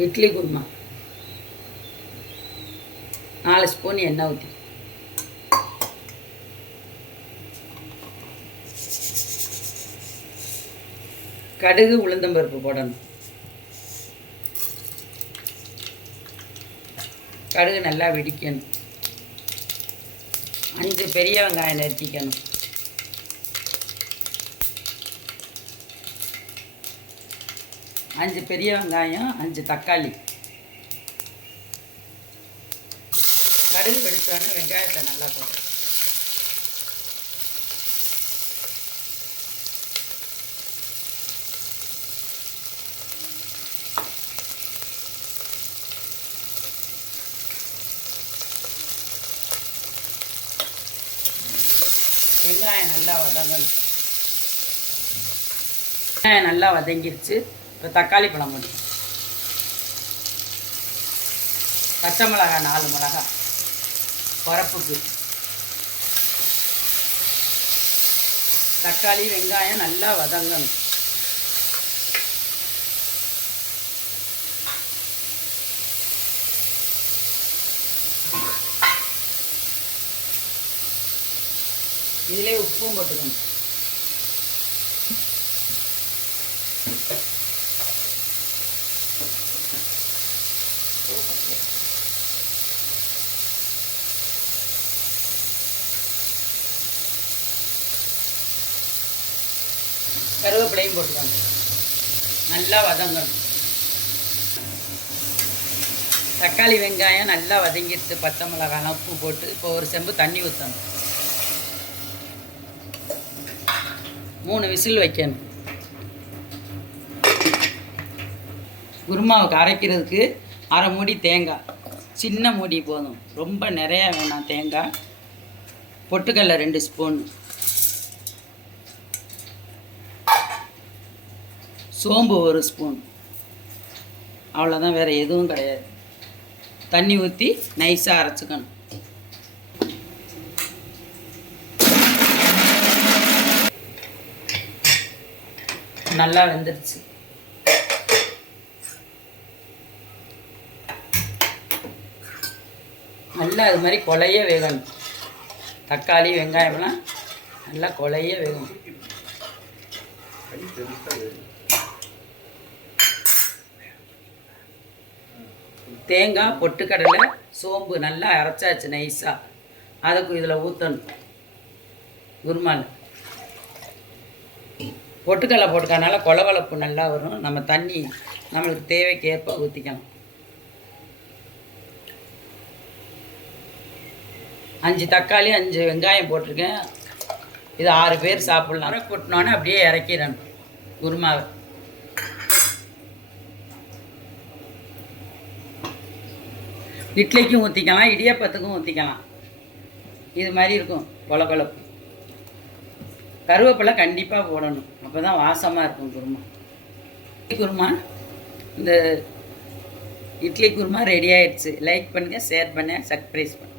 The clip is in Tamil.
இட்லி குருமா 4 ஸ்பூன் எண்ணெய் ஊற்றி கடுகு உளுந்தம்பருப்பு போடணும். கடுகு நல்லா வெடிக்கணும். 5 பெரிய வெங்காயம் நறுக்கிக்கணும். அஞ்சு பெரிய வெங்காயம், 5 தக்காளி. கடுகு வெடித்தோடனே வெங்காயத்தை நல்லா போடணும். வெங்காயம் நல்லா வதங்கணும். வெங்காயம் நல்லா வதங்கிடுச்சு. இப்போ தக்காளி பழம் போட்டு, பச்சை மிளகாய் 4 மிளகாய் பரப்புக்கு. தக்காளி வெங்காயம் நல்லா வதங்கணும். இதிலே உப்பும் போட்டுக்கணும். கருவேப்பிலையும் போட்டுக்கணும். நல்லா வதங்கணும். தக்காளி வெங்காயம் நல்லா வதங்கிடுச்சு. பச்சை மிளகாலாம் உப்பு போட்டு இப்போ ஒரு செம்பு தண்ணி ஊற்றணும். 3 விசில் வைக்கணும். குருமாவுக்கு அரைக்கிறதுக்கு அரை மூடி தேங்காய், சின்ன மூடி போதும், ரொம்ப நிறையா வேணாம் தேங்காய். பொட்டுக்கடலை 2 ஸ்பூன், சோம்பு 1 ஸ்பூன், அவ்வளோதான், வேறு எதுவும் கிடையாது. தண்ணி ஊற்றி நைஸாக அரைச்சிக்கணும். நல்லா வெந்துடுச்சு. நல்லா அது மாதிரி கொலைய வேகணும். தக்காளி வெங்காயம்லாம் நல்லா கொலைய வேகணும். தேங்காய், பொட்டுக்கடலை, சோம்பு நல்லா அரைச்சாச்சு நைஸாக. அதுக்கு இதில் ஊற்றணும். குருமாவில் பொட்டுக்கடலை போட்டுக்கனால கொலவளப்பு நல்லா வரும். நம்ம தண்ணி நம்மளுக்கு தேவைக்கு ஏற்ப ஊற்றிக்கணும். 5 தக்காளி 5 வெங்காயம் போட்டிருக்கேன். இது 6 பேர் சாப்பிட்லாம். அரை கொட்டினோன்னே அப்படியே இறக்கிடணும் குருமாவை. இட்லிக்கும் ஊற்றிக்கலாம், இடியாப்பத்துக்கும் ஊற்றிக்கலாம். இது மாதிரி இருக்கும் கொலகொலப்பு. கருவேப்பிலை கண்டிப்பாக போடணும், அப்போ தான் வாசமாக இருக்கும் குருமா. குருமா இந்த இட்லி குருமா ரெடி ஆகிடுச்சு. லைக் பண்ணுங்கள், ஷேர் பண்ணுங்கள், சப்ஸ்கிரைப் பண்ணுங்கள்.